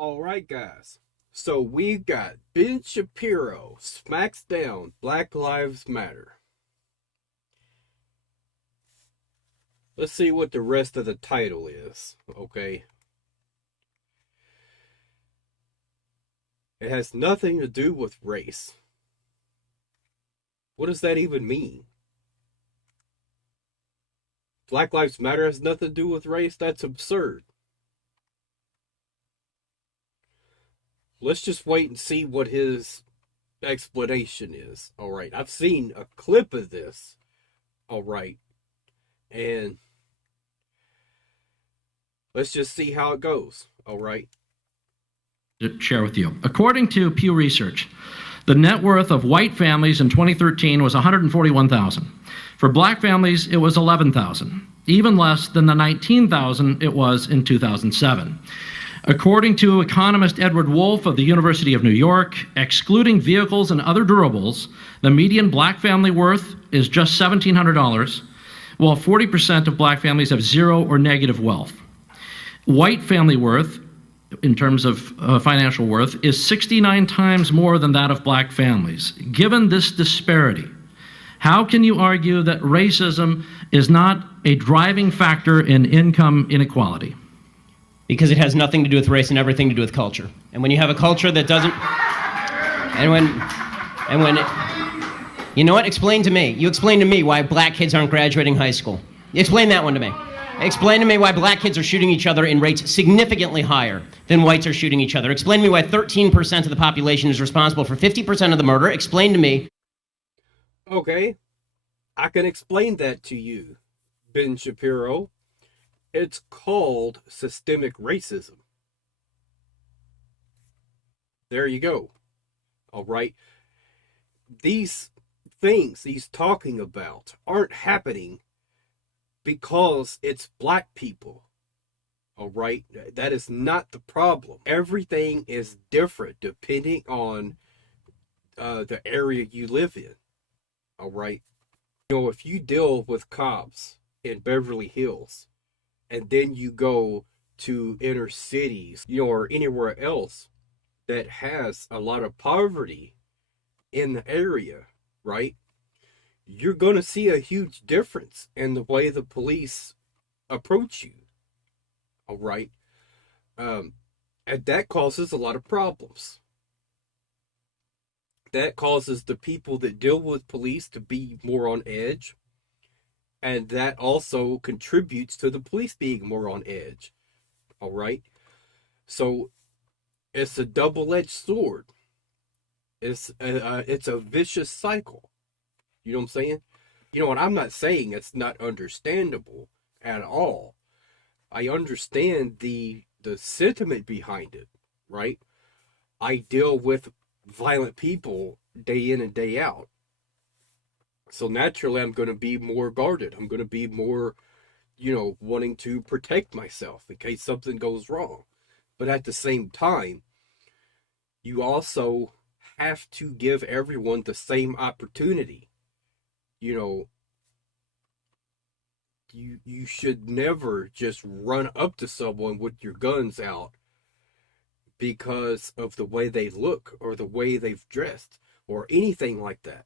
All right, guys. So we got Ben Shapiro smacks down Black Lives Matter. Let's see what the rest of the title is, okay? It has nothing to do with race. What does that even mean? Black Lives Matter has nothing to do with race? That's absurd. Let's just wait and see what his explanation is. All right. I've seen a clip of this. All right. And let's just see how it goes. All right. To share with you. According to Pew Research, the net worth of white families in 2013 was $141,000. For black families, it was $11,000, even less than the $19,000 it was in 2007. According to economist Edward Wolf of the University of New York, excluding vehicles and other durables, the median black family worth is just $1,700, while 40% of black families have zero or negative wealth. White family worth, in terms of financial worth, is 69 times more than that of black families. Given this disparity, how can you argue that racism is not a driving factor in income inequality? Because it has nothing to do with race and everything to do with culture. And when you have a culture that doesn't, you know what? Explain to me. You explain to me why black kids aren't graduating high school. Explain that one to me. Explain to me why black kids are shooting each other in rates significantly higher than whites are shooting each other. Explain to me why 13% of the population is responsible for 50% of the murder. Explain to me. Okay. I can explain that to you, Ben Shapiro. It's called systemic racism. There you go. All right. These things he's talking about aren't happening because it's black people. All right. That is not the problem. Everything is different depending on the area you live in. All right. If you deal with cops in Beverly Hills, and then you go to inner cities, or anywhere else that has a lot of poverty in the area, right? You're going to see a huge difference in the way the police approach you. All right. And that causes a lot of problems. That causes the people that deal with police to be more on edge. And that also contributes to the police being more on edge. All right. So it's a double-edged sword. It's a vicious cycle. You know what I'm saying? And I'm not saying it's not understandable at all. I understand the sentiment behind it, right? I deal with violent people day in and day out. So naturally, I'm going to be more guarded. I'm going to be more, wanting to protect myself in case something goes wrong. But at the same time, you also have to give everyone the same opportunity. You should never just run up to someone with your guns out because of the way they look or the way they've dressed or anything like that.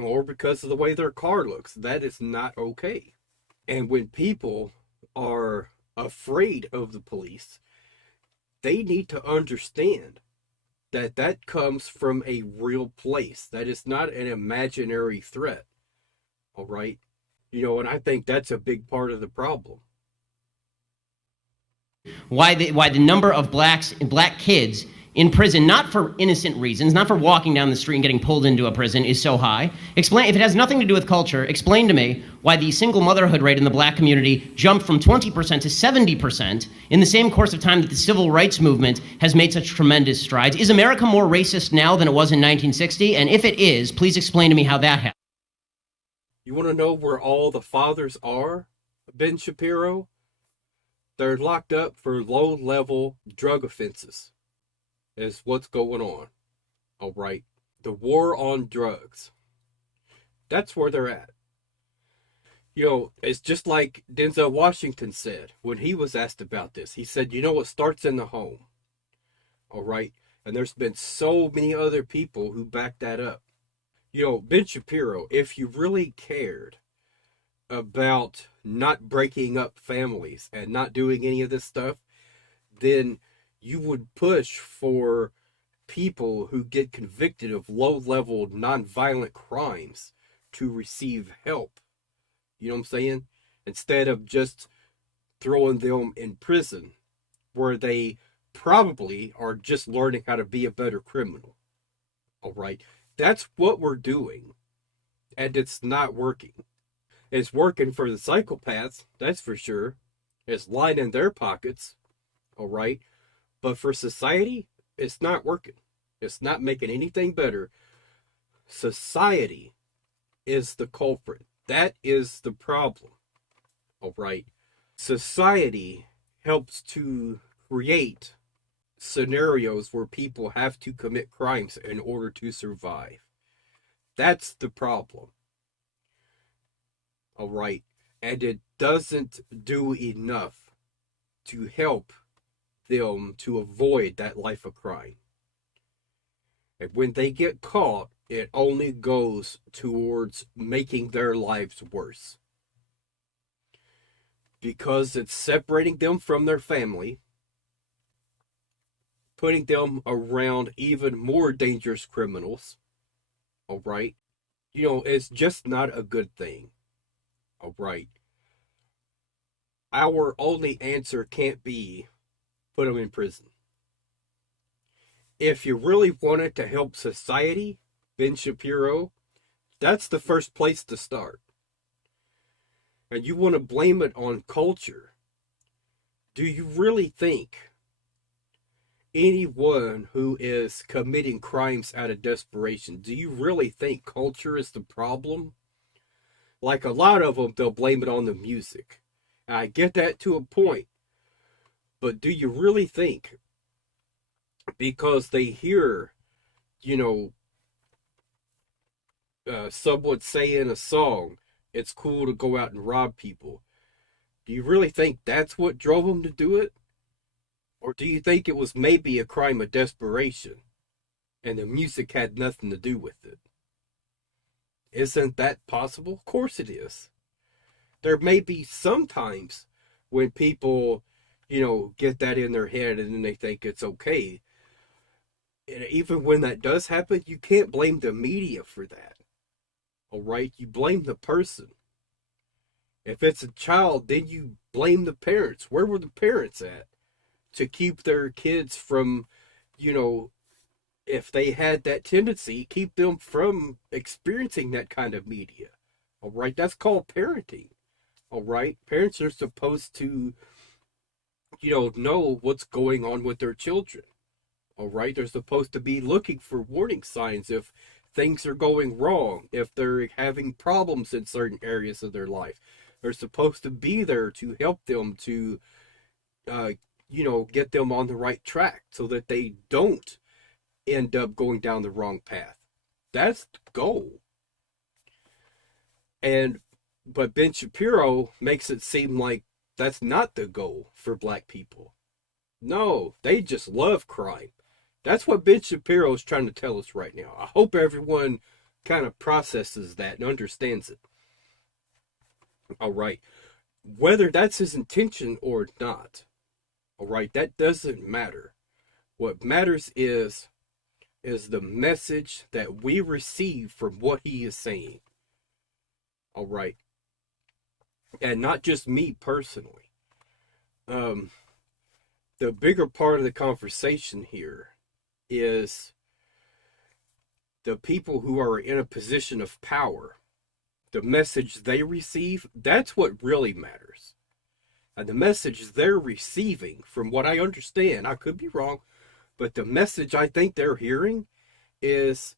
Or because of the way their car looks. That is not okay. And when people are afraid of the police, they need to understand that that comes from a real place. That is not an imaginary threat. All right? And I think that's a big part of the problem. Why the number of black kids in prison, not for innocent reasons, not for walking down the street and getting pulled into a prison, is so high. Explain, if it has nothing to do with culture, explain to me why the single motherhood rate in the black community jumped from 20% to 70% in the same course of time that the civil rights movement has made such tremendous strides. Is America more racist now than it was in 1960? And if it is, please explain to me how that happened. You want to know where all the fathers are, Ben Shapiro? They're locked up for low-level drug offenses. Is what's going on. All right. The war on drugs. That's where they're at. It's just like Denzel Washington said when he was asked about this. He said, it starts in the home. All right. And there's been so many other people who back that up. Ben Shapiro, if you really cared about not breaking up families and not doing any of this stuff, then you would push for people who get convicted of low-level nonviolent crimes to receive help. You know what I'm saying? Instead of just throwing them in prison where they probably are just learning how to be a better criminal. All right. That's what we're doing. And it's not working. It's working for the psychopaths, that's for sure. It's lining their pockets. All right. But for society, it's not working. It's not making anything better. Society is the culprit. That is the problem. All right. Society helps to create scenarios where people have to commit crimes in order to survive. That's the problem. All right. And it doesn't do enough to help them to avoid that life of crime. And when they get caught, it only goes towards making their lives worse. Because it's separating them from their family, putting them around even more dangerous criminals. All right. It's just not a good thing. All right. Our only answer can't be put them in prison. If you really wanted to help society, Ben Shapiro, that's the first place to start. And you want to blame it on culture. Do you really think anyone who is committing crimes out of desperation, do you really think culture is the problem? Like a lot of them, they'll blame it on the music. And I get that to a point. But do you really think because they hear, someone say in a song, it's cool to go out and rob people? Do you really think that's what drove them to do it? Or do you think it was maybe a crime of desperation and the music had nothing to do with it? Isn't that possible? Of course it is. There may be sometimes when people, get that in their head and then they think it's okay. And even when that does happen, you can't blame the media for that. All right? You blame the person. If it's a child, then you blame the parents. Where were the parents at to keep their kids from, if they had that tendency, keep them from experiencing that kind of media? All right? That's called parenting. All right? Parents are supposed to, know what's going on with their children. All right? They're supposed to be looking for warning signs if things are going wrong, if they're having problems in certain areas of their life. They're supposed to be there to help them to, get them on the right track so that they don't end up going down the wrong path. That's the goal. But Ben Shapiro makes it seem like that's not the goal for black people. No, they just love crime. That's what Ben Shapiro is trying to tell us right now. I hope everyone kind of processes that and understands it. All right. Whether that's his intention or not, all right, that doesn't matter. What matters is the message that we receive from what he is saying. All right. And not just me personally. The bigger part of the conversation here is the people who are in a position of power. The message they receive, that's what really matters. And the message they're receiving, from what I understand, I could be wrong, but the message I think they're hearing is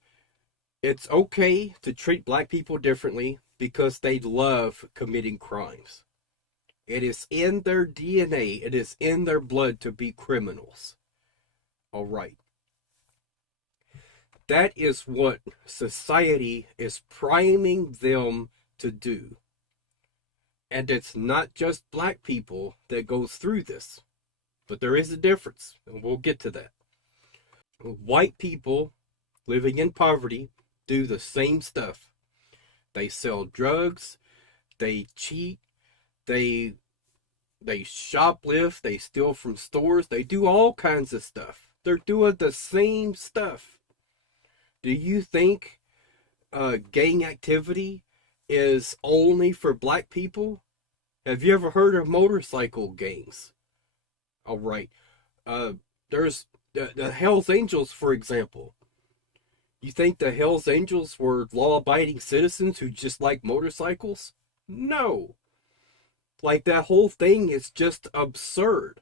it's okay to treat black people differently because they love committing crimes. It is in their DNA, it is in their blood to be criminals. All right. That is what society is priming them to do. And it's not just black people that goes through this. But there is a difference, and we'll get to that. White people living in poverty do the same stuff. They sell drugs, they cheat, they shoplift, they steal from stores, they do all kinds of stuff. They're doing the same stuff. Do you think gang activity is only for black people? Have you ever heard of motorcycle gangs? All right. There's the Hells Angels, for example. You think the Hells Angels were law-abiding citizens who just like motorcycles? No. Like, that whole thing is just absurd.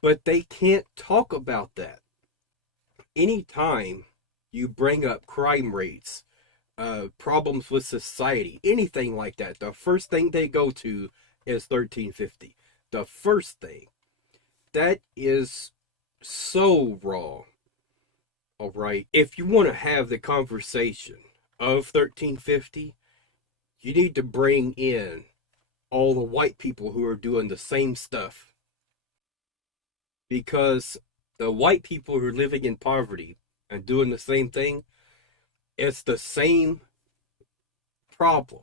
But they can't talk about that. Anytime you bring up crime rates, problems with society, anything like that, the first thing they go to is 1350. The first thing. That is so wrong. All right. If you want to have the conversation of 1350, you need to bring in all the white people who are doing the same stuff. Because the white people who are living in poverty and doing the same thing, it's the same problem.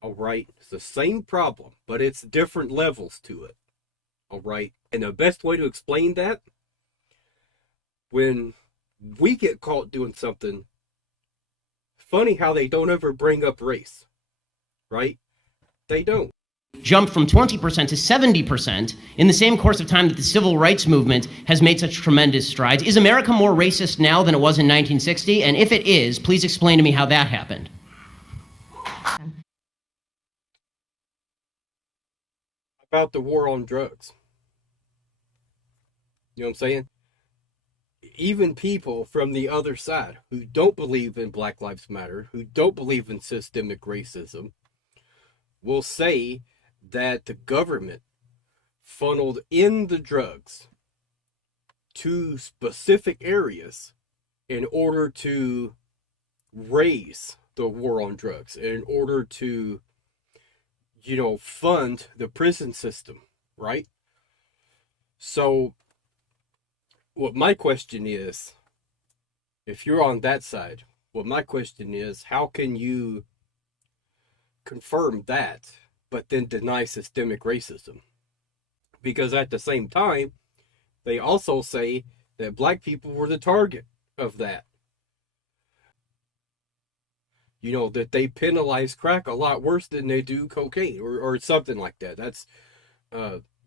All right? It's the same problem, but it's different levels to it. All right? And the best way to explain that, when we get caught doing something, funny how they don't ever bring up race. Right? They don't. Jumped from 20% to 70% in the same course of time that the civil rights movement has made such tremendous strides. Is America more racist now than it was in 1960? And if it is, please explain to me how that happened. About the war on drugs. You know what I'm saying? Even people from the other side who don't believe in Black Lives Matter, who don't believe in systemic racism, will say that the government funneled in the drugs to specific areas in order to raise the war on drugs, in order to, fund the prison system, right? So, what my question is, if you're on that side, how can you confirm that, but then deny systemic racism? Because at the same time, they also say that black people were the target of that. That they penalize crack a lot worse than they do cocaine or something like that. That's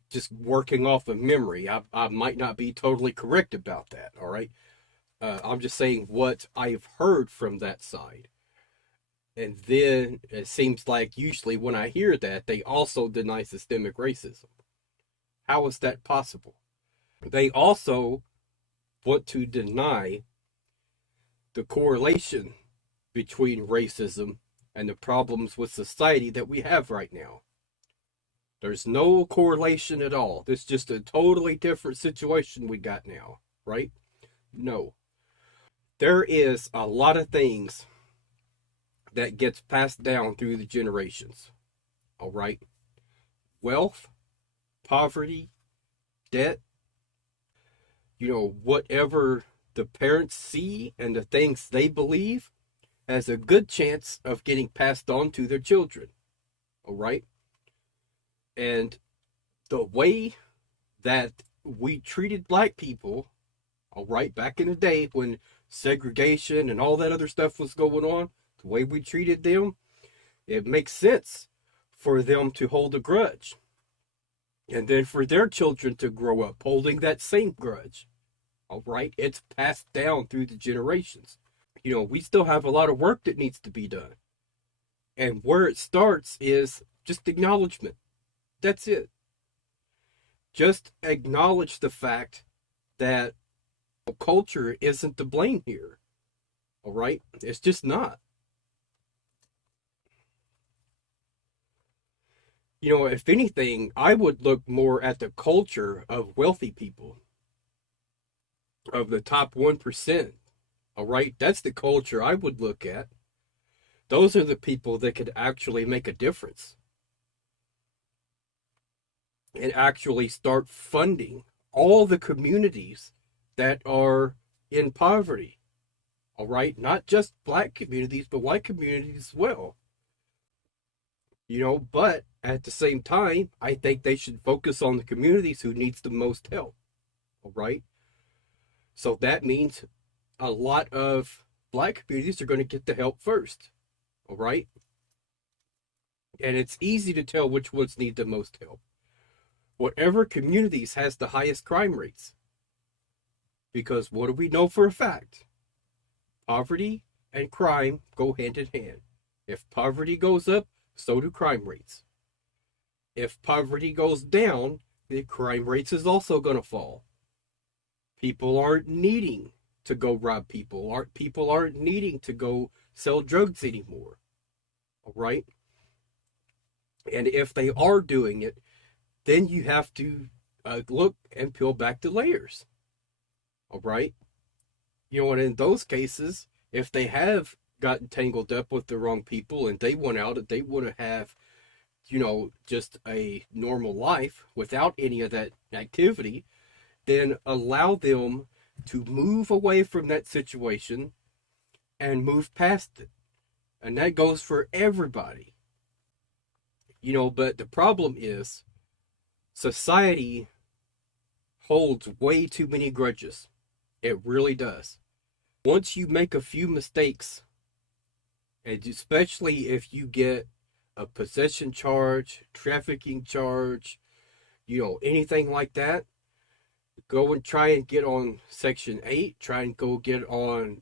just working off of memory. I might not be totally correct about that, all right? I'm just saying what I've heard from that side. And then it seems like usually when I hear that, they also deny systemic racism. How is that possible? They also want to deny the correlation between racism and the problems with society that we have right now. There's no correlation at all. It's just a totally different situation we got now, right? No. There is a lot of things that gets passed down through the generations. All right? Wealth, poverty, debt, whatever the parents see and the things they believe has a good chance of getting passed on to their children. All right? And the way that we treated black people, all right, back in the day when segregation and all that other stuff was going on, the way we treated them, it makes sense for them to hold a grudge. And then for their children to grow up holding that same grudge. All right? It's passed down through the generations. We still have a lot of work that needs to be done. And where it starts is just acknowledgement. That's it. Just acknowledge the fact that culture isn't to blame here. All right? It's just not. If anything, I would look more at the culture of wealthy people, of the top 1%. All right? That's the culture I would look at. Those are the people that could actually make a difference and actually start funding all the communities that are in poverty. All right, not just black communities, but white communities as well. But at the same time, I think they should focus on the communities who needs the most help. All right. So that means a lot of black communities are going to get the help first. All right. And it's easy to tell which ones need the most help. Whatever communities has the highest crime rates. Because what do we know for a fact? Poverty and crime go hand in hand. If poverty goes up, so do crime rates. If poverty goes down, the crime rates is also going to fall. People aren't needing to go rob people. People aren't needing to go sell drugs anymore. All right? And if they are doing it, then you have to look and peel back the layers. All right? And in those cases, if they have gotten tangled up with the wrong people and they went out and they want to have, just a normal life without any of that activity, then allow them to move away from that situation and move past it. And that goes for everybody. But the problem is society holds way too many grudges. It really does. Once you make a few mistakes, and especially if you get a possession charge, trafficking charge, anything like that, go and try and get on Section 8, try and go get on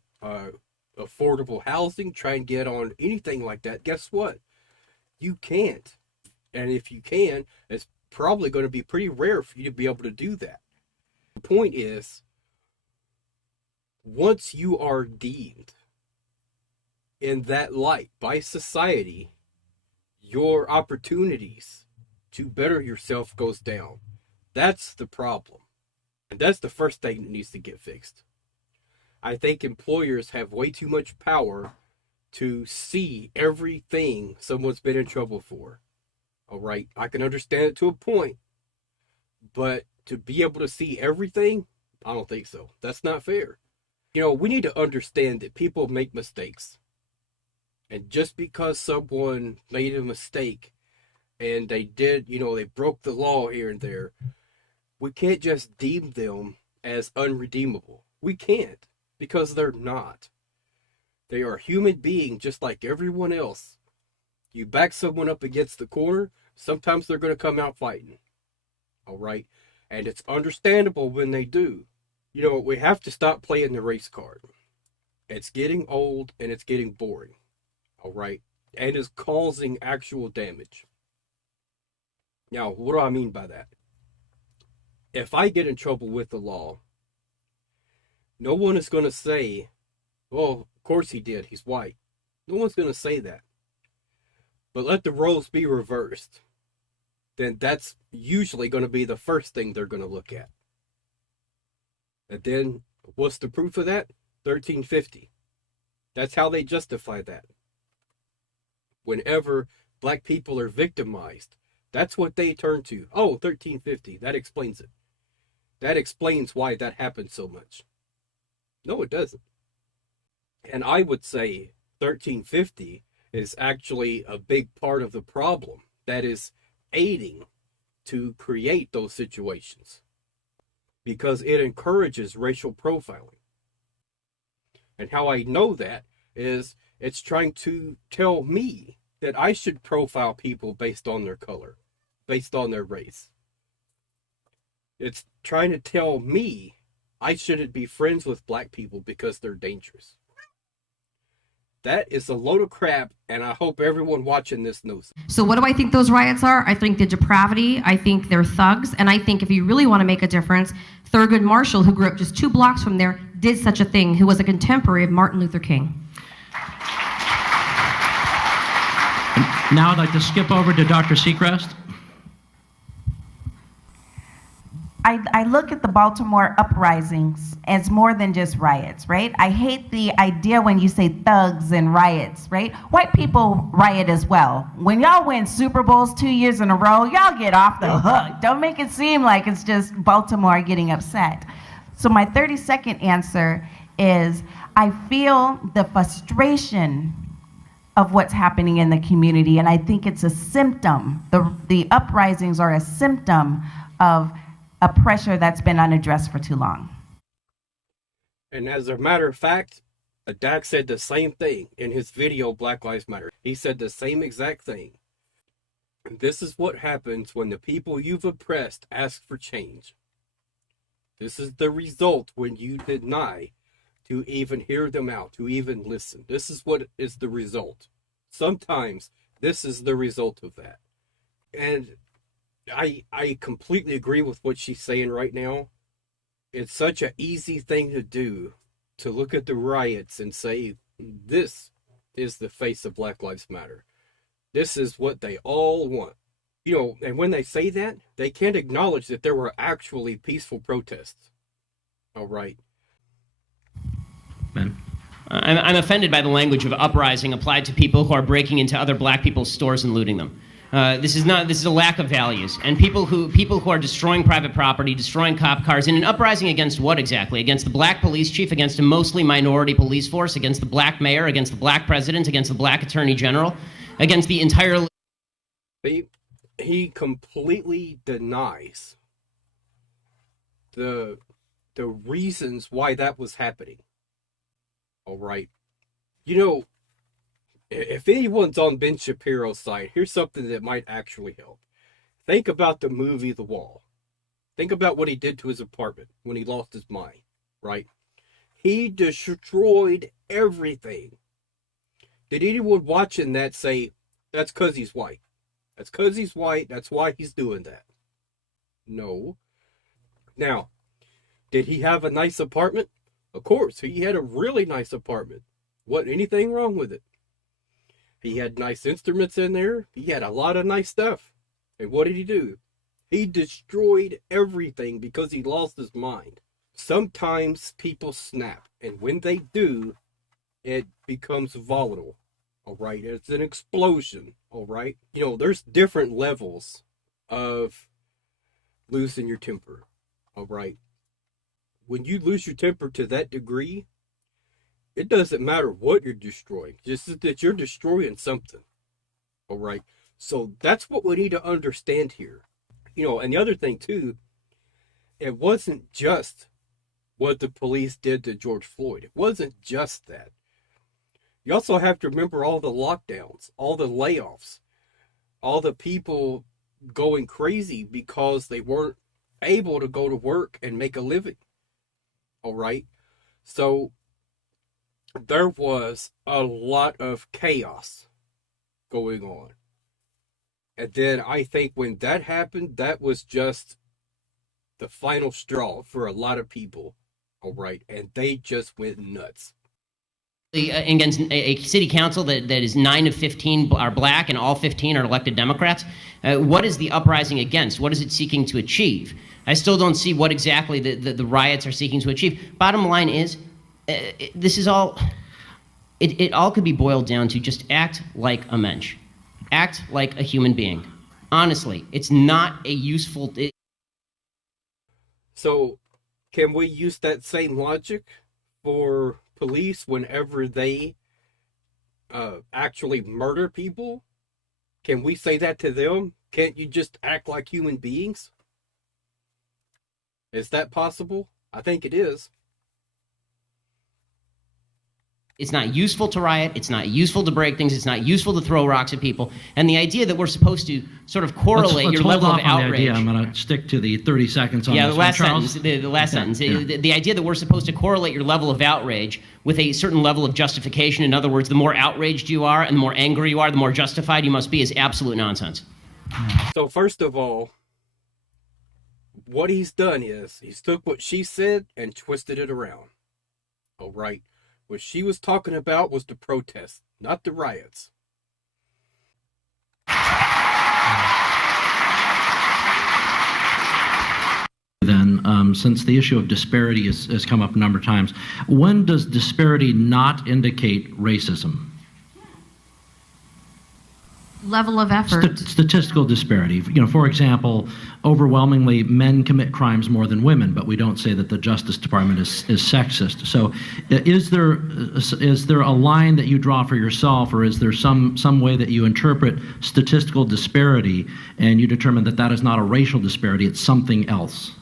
affordable housing, try and get on anything like that. Guess what? You can't. And if you can, it's probably going to be pretty rare for you to be able to do that. The point is, once you are deemed in that light by society, your opportunities to better yourself goes down. That's the problem. And that's the first thing that needs to get fixed. I think employers have way too much power to see everything someone's been in trouble for. All right, I can understand it to a point, but to be able to see everything, I don't think so. That's not fair. We need to understand that people make mistakes. And just because someone made a mistake and they did, they broke the law here and there, we can't just deem them as unredeemable. We can't, because they're not. They are a human being just like everyone else. You back someone up against the corner, sometimes they're going to come out fighting. All right? And it's understandable when they do. We have to stop playing the race card. It's getting old and it's getting boring. All right? And is causing actual damage. Now, what do I mean by that? If I get in trouble with the law, no one is going to say, well, of course he did, he's white. No one's going to say that. But let the roles be reversed. Then that's usually going to be the first thing they're going to look at. And then, what's the proof of that? 1350. That's how they justify that. Whenever black people are victimized, that's what they turn to. Oh, 1350. That explains it. That explains why that happened so much. No, it doesn't. And I would say 1350 is actually a big part of the problem that is aiding to create those situations, because it encourages racial profiling. And how I know that is it's trying to tell me that I should profile people based on their color, based on their race. It's trying to tell me I shouldn't be friends with black people because they're dangerous. That is a load of crap, and I hope everyone watching this knows it. So what do I think those riots are? I think they're depravity. I think they're thugs. And I think if you really want to make a difference, Thurgood Marshall, who grew up just 2 blocks from there, did such a thing, who was a contemporary of Martin Luther King. Now I'd like to skip over to Dr. Seacrest. I look at the Baltimore uprisings as more than just riots, right? I hate the idea when you say thugs and riots, right? White people riot as well. When y'all win Super Bowls 2 years in a row, y'all get off the hook. Don't make it seem like it's just Baltimore getting upset. So my 30-second answer is I feel the frustration of what's happening in the community, and I think it's a symptom. The uprisings are a symptom of a pressure that's been unaddressed for too long. And as a matter of fact, Dak said the same thing in his video, Black Lives Matter. He said the same exact thing. And this is what happens when the people you've oppressed ask for change. This is the result when you deny to even hear them out, to even listen. This is what is the result. Sometimes this is the result of that. And I completely agree with what she's saying right now. It's such an easy thing to do, to look at the riots and say, this is the face of Black Lives Matter. This is what they all want. You know, and when they say that, they can't acknowledge that there were actually peaceful protests. All right. Ben? I'm offended by the language of uprising applied to people who are breaking into other black people's stores and looting them. This is a lack of values. And people who are destroying private property, destroying cop cars, in an uprising against what exactly? Against the black police chief, against a mostly minority police force, against the black mayor, against the black president, against the black attorney general, against the entire... He completely denies the reasons why that was happening. All right. You know, if anyone's on Ben Shapiro's side, here's something that might actually help. Think about the movie The Wall. Think about what he did to his apartment when he lost his mind, right? He destroyed everything. Did anyone watching that say, that's because he's white? That's because he's white. That's why he's doing that. No. Now, did he have a nice apartment? Of course, he had a really nice apartment. Wasn't anything wrong with it. He had nice instruments in there. He had a lot of nice stuff. And what did he do? He destroyed everything because he lost his mind. Sometimes people snap, and when they do, it becomes volatile. All right, it's an explosion. All right, you know, there's different levels of losing your temper. All right, when you lose your temper to that degree, it doesn't matter what you're destroying, just that you're destroying something. All right, so that's what we need to understand here. You know, and the other thing too, it wasn't just what the police did to George Floyd. It wasn't just that. You also have to remember all the lockdowns, all the layoffs, all the people going crazy because they weren't able to go to work and make a living. All right. So there was a lot of chaos going on. And then I think when that happened, that was just the final straw for a lot of people. All right. And they just went nuts. Against a city council that is 9 of 15 are black and all 15 are elected Democrats. What is the uprising against? What is it seeking to achieve? I still don't see what exactly the riots are seeking to achieve. Bottom line is, this is all, it all could be boiled down to just act like a mensch. Act like a human being. Honestly, it's not a useful... So, can we use that same logic for police whenever they actually murder people? Can we say that to them? Can't you just act like human beings? Is that possible? I think it is. It's not useful to riot. It's not useful to break things. It's not useful to throw rocks at people. And the idea that we're supposed to sort of correlate let's your level of outrage. I'm going to stick to the 30 seconds on yeah, this the last one, Charles. sentence. The last sentence. Yeah. The idea that we're supposed to correlate your level of outrage with a certain level of justification. In other words, the more outraged you are and the more angry you are, the more justified you must be, is absolute nonsense. So first of all, what he's done is he's took what she said and twisted it around. All right. What she was talking about was the protests, not the riots. Then, since the issue of disparity has come up a number of times, when does disparity not indicate racism? level of effort. Statistical disparity. You know, for example, overwhelmingly men commit crimes more than women, but we don't say that the Justice Department is sexist. So, is there a line that you draw for yourself, or is there some way that you interpret statistical disparity and you determine that that is not a racial disparity, it's something else?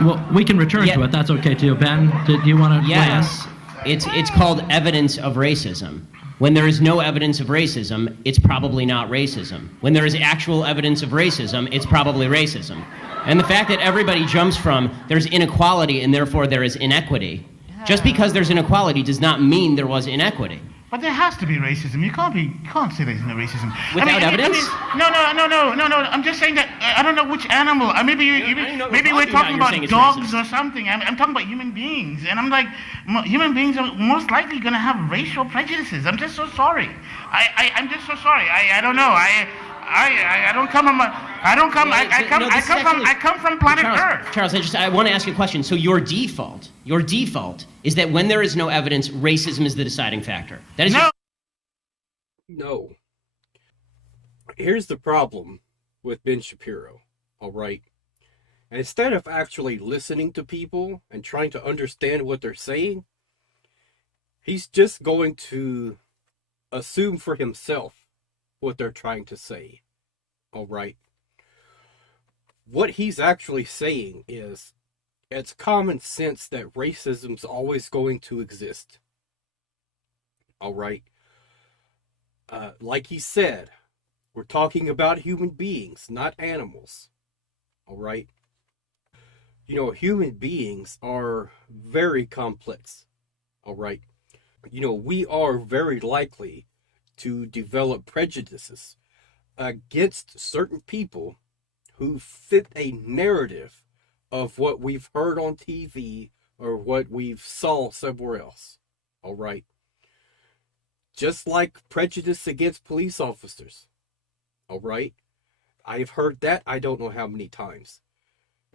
Well, we can return to it. That's okay too. Ben, did you want to? Yes. It's called evidence of racism. When there is no evidence of racism, it's probably not racism. When there is actual evidence of racism, it's probably racism. And the fact that everybody jumps from there's inequality and therefore there is inequity, just because there's inequality does not mean there was inequity. But there has to be racism. You can't say there's no racism. Without evidence? No. I'm just saying that I don't know which animal. Maybe we're talking about dogs or something. I'm talking about human beings, and I'm like, human beings are most likely going to have racial prejudices. I'm just so sorry. I'm just so sorry. I don't know. I don't come from. I come from planet Earth. Charles, I want to ask you a question. So your default is that when there is no evidence, racism is the deciding factor. That is No. Here's the problem with Ben Shapiro, all right? Instead of actually listening to people and trying to understand what they're saying, he's just going to assume for himself what they're trying to say, all right? What he's actually saying is, it's common sense that racism's always going to exist. All right. Like he said, we're talking about human beings, not animals. All right. You know, human beings are very complex. All right. You know, we are very likely to develop prejudices against certain people who fit a narrative of what we've heard on TV or what we've saw somewhere else. All right. Just like prejudice against police officers. All right. I've heard that I don't know how many times.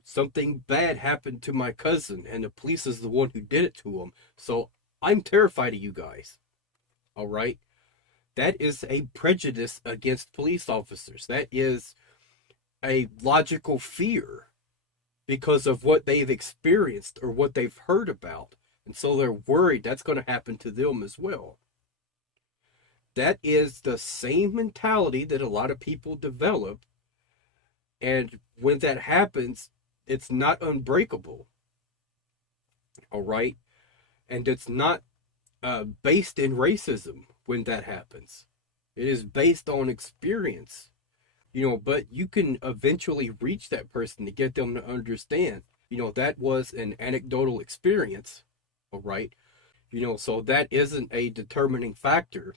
Something bad happened to my cousin and the police is the one who did it to him. So I'm terrified of you guys. All right. That is a prejudice against police officers. That is a logical fear because of what they've experienced or what they've heard about. And so they're worried that's going to happen to them as well. That is the same mentality that a lot of people develop. And when that happens, it's not unbreakable. All right? And it's not based in racism when that happens. It is based on experience. You know, but you can eventually reach that person to get them to understand, you know, that was an anecdotal experience, all right? You know, so that isn't a determining factor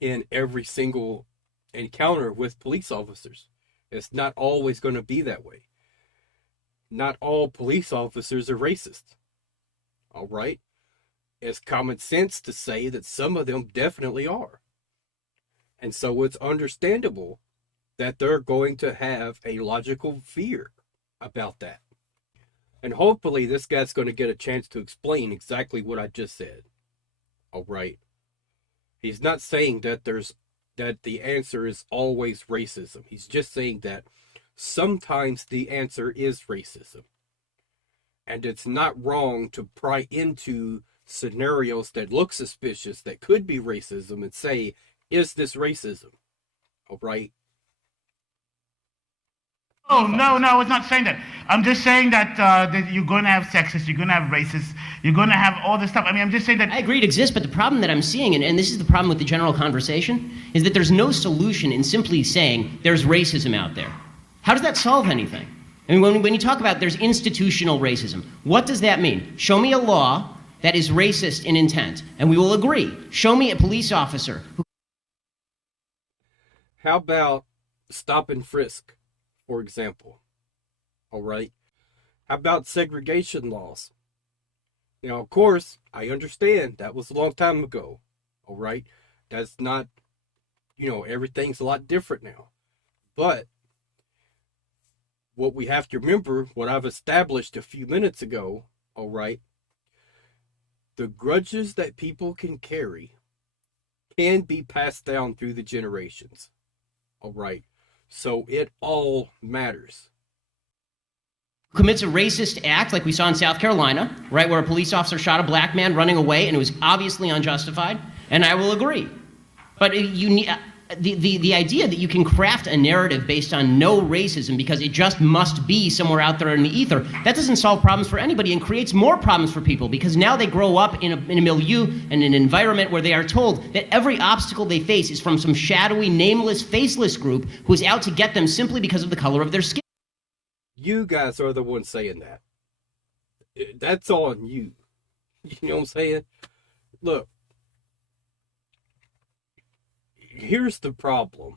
in every single encounter with police officers. It's not always going to be that way. Not all police officers are racist, all right? It's common sense to say that some of them definitely are. And so it's understandable that they're going to have a logical fear about that. And hopefully this guy's going to get a chance to explain exactly what I just said. All right. He's not saying that the answer is always racism. He's just saying that sometimes the answer is racism. And it's not wrong to pry into scenarios that look suspicious that could be racism and say, is this racism? All right. Oh, no, I was not saying that. I'm just saying that you're going to have sexists, you're going to have racists, you're going to have all this stuff. I mean, I'm just saying that... I agree it exists, but the problem that I'm seeing, and this is the problem with the general conversation, is that there's no solution in simply saying there's racism out there. How does that solve anything? I mean, when you talk about there's institutional racism, what does that mean? Show me a law that is racist in intent, and we will agree. Show me a police officer who... How about stop and frisk? For example, all right? How about segregation laws? Now, of course, I understand that was a long time ago, all right? That's not, you know, everything's a lot different now. But what we have to remember, what I've established a few minutes ago, all right, the grudges that people can carry can be passed down through the generations. All right. So it all matters. Commits a racist act like we saw in South Carolina, right, where a police officer shot a black man running away and it was obviously unjustified, and I will agree. But you need, the idea that you can craft a narrative based on no racism because it just must be somewhere out there in the ether, that doesn't solve problems for anybody and creates more problems for people because now they grow up in a milieu and an environment where they are told that every obstacle they face is from some shadowy, nameless, faceless group who's out to get them simply because of the color of their skin. You guys are the ones saying that. That's on you. You know what I'm saying? Look, here's the problem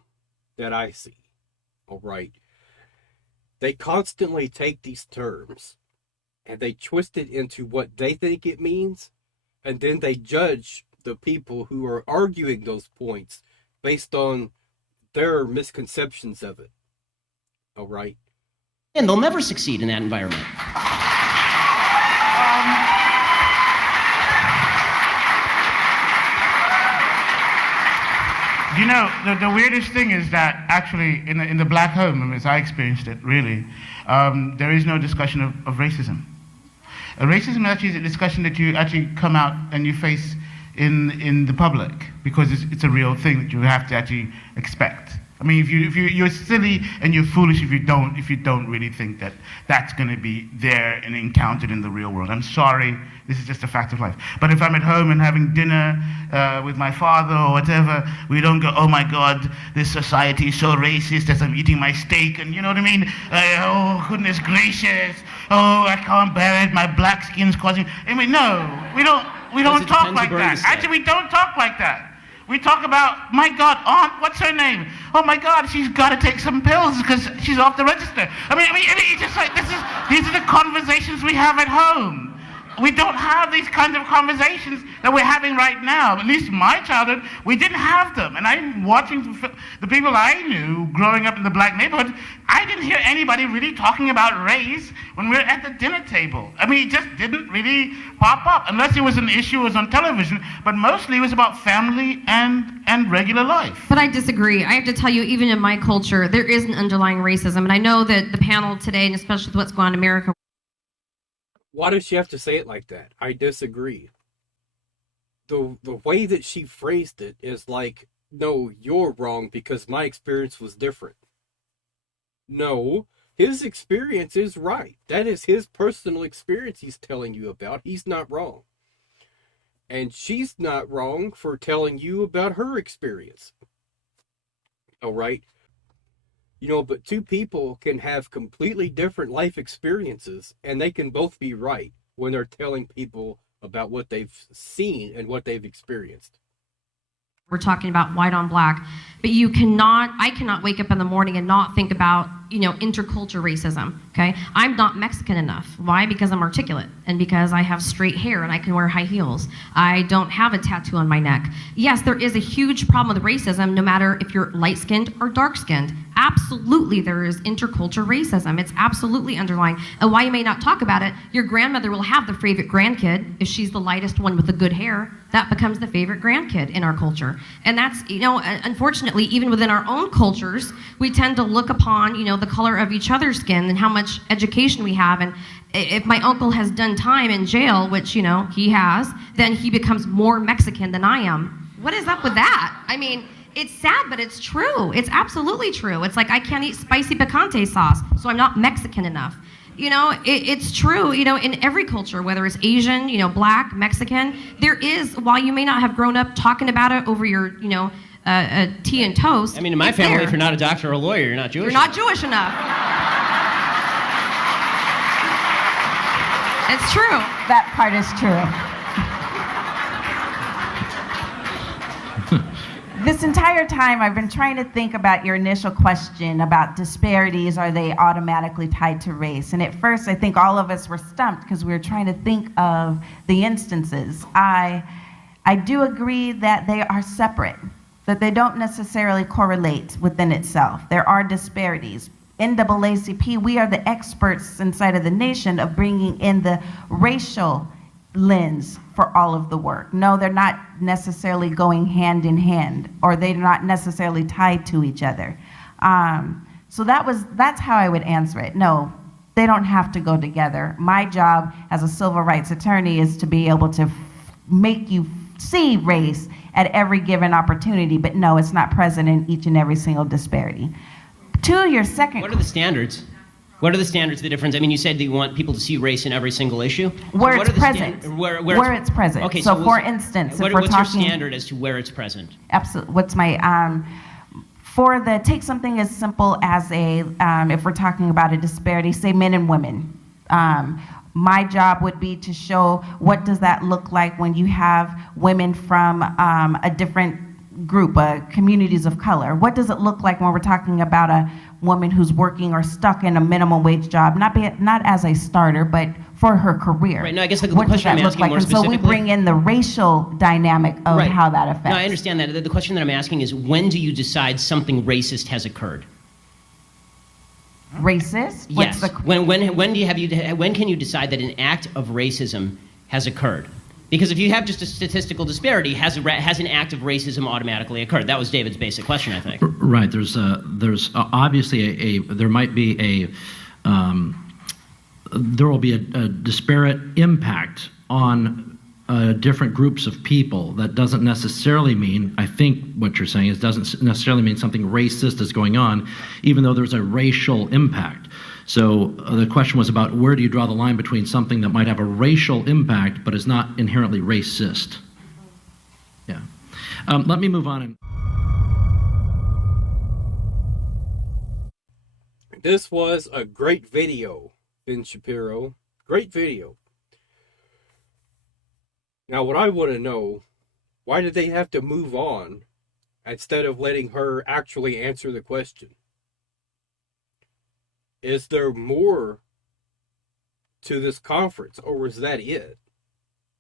that I see. All right. They constantly take these terms and they twist it into what they think it means, and then they judge the people who are arguing those points based on their misconceptions of it. All right. And they'll never succeed in that environment. You know, the weirdest thing is that actually in the black home, as I experienced it, really, there is no discussion of racism. Racism actually is a discussion that you actually come out and you face in the public because it's a real thing that you have to actually expect. I mean, if you're silly and you're foolish if you don't really think that that's going to be there and encountered in the real world. I'm sorry, this is just a fact of life. But if I'm at home and having dinner with my father or whatever, we don't go, oh my God, this society is so racist as I'm eating my steak, and you know what I mean? Oh goodness gracious! Oh, I can't bear it. My black skin's causing. I mean, no, we don't talk like that. Actually, we don't talk like that. We talk about, my God, Aunt, what's her name? Oh my God, she's got to take some pills because she's off the register. I mean, it's just like, these are the conversations we have at home. We don't have these kinds of conversations that we're having right now. At least in my childhood, we didn't have them. And I'm watching the people I knew growing up in the black neighborhood, I didn't hear anybody really talking about race when we were at the dinner table. I mean, it just didn't really pop up, unless it was an issue, it was on television, but mostly it was about family and regular life. But I disagree. I have to tell you, even in my culture, there is an underlying racism. And I know that the panel today, and especially with what's going on in America. Why does she have to say it like that? I disagree. The way that she phrased it is like, no, you're wrong because my experience was different. No, his experience is right. That is his personal experience he's telling you about. He's not wrong. And she's not wrong for telling you about her experience. All right? You know, but two people can have completely different life experiences, and they can both be right when they're telling people about what they've seen and what they've experienced. We're talking about white on black, but I cannot wake up in the morning and not think about, intercultural racism, okay? I'm not Mexican enough. Why? Because I'm articulate and because I have straight hair and I can wear high heels. I don't have a tattoo on my neck. Yes, there is a huge problem with racism no matter if you're light-skinned or dark-skinned. Absolutely, there is intercultural racism. It's absolutely underlying. And why you may not talk about it, your grandmother will have the favorite grandkid. If she's the lightest one with the good hair, that becomes the favorite grandkid in our culture. And that's, unfortunately, even within our own cultures, we tend to look upon, the color of each other's skin and how much education we have. And if my uncle has done time in jail, which, he has, then he becomes more Mexican than I am. What is up with that? I mean, it's sad, but it's true. It's absolutely true. It's like I can't eat spicy picante sauce, so I'm not Mexican enough. It's true, in every culture, whether it's Asian, black, Mexican, there is, while you may not have grown up talking about it over your, tea and toast. I mean, in my family, if you're not a doctor or a lawyer, you're not Jewish enough. You're not Jewish enough. It's true. That part is true. This entire time, I've been trying to think about your initial question about disparities. Are they automatically tied to race? And at first, I think all of us were stumped because we were trying to think of the instances. I do agree that they are separate, that they don't necessarily correlate within itself. There are disparities. NAACP, we are the experts inside of the nation of bringing in the racial lens for all of the work. No, they're not necessarily going hand in hand, or they're not necessarily tied to each other. So that's how I would answer it. No, they don't have to go together. My job as a civil rights attorney is to be able to make you see race at every given opportunity, but no, it's not present in each and every single disparity. To your second... What are the standards? What are the standards, the difference? I mean, you said that you want people to see race in every single issue. Where it's present. Where it's present. Okay, so for instance, if we're what's talking... your standard as to where it's present? Absolutely. What's my... take something as simple as if we're talking about a disparity, say men and women. My job would be to show what does that look like when you have women from a different group, communities of color. What does it look like when we're talking about a woman who's working or stuck in a minimum wage job, not as a starter, but for her career? Right. No, I guess the question I'm asking more specifically. And so we bring in the racial dynamic of how that affects. No, I understand that. The question that I'm asking is, when do you decide something racist has occurred? Racist? Yes. When can you decide that an act of racism has occurred? Because if you have just a statistical disparity, has an act of racism automatically occurred? That was David's basic question, I think. Right. There's obviously there might be there will be a disparate impact on different groups of people. That doesn't necessarily mean, I think what you're saying is, doesn't necessarily mean something racist is going on, even though there's a racial impact. So the question was about, where do you draw the line between something that might have a racial impact but is not inherently racist? Yeah. Let me move on. This was a great video, Ben Shapiro. Great video. Now, what I want to know, why did they have to move on instead of letting her actually answer the question? Is there more to this conference, or was that it?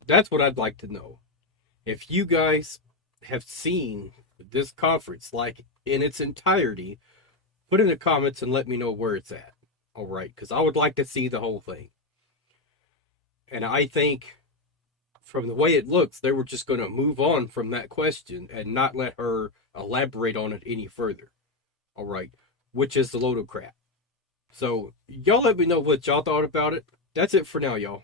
That's what I'd like to know. If you guys have seen this conference, like in its entirety, put in the comments and let me know where it's at. All right, because I would like to see the whole thing. And I think, from the way it looks, they were just going to move on from that question and not let her elaborate on it any further. All right, which is the load of crap. So, y'all let me know what y'all thought about it. That's it for now, y'all.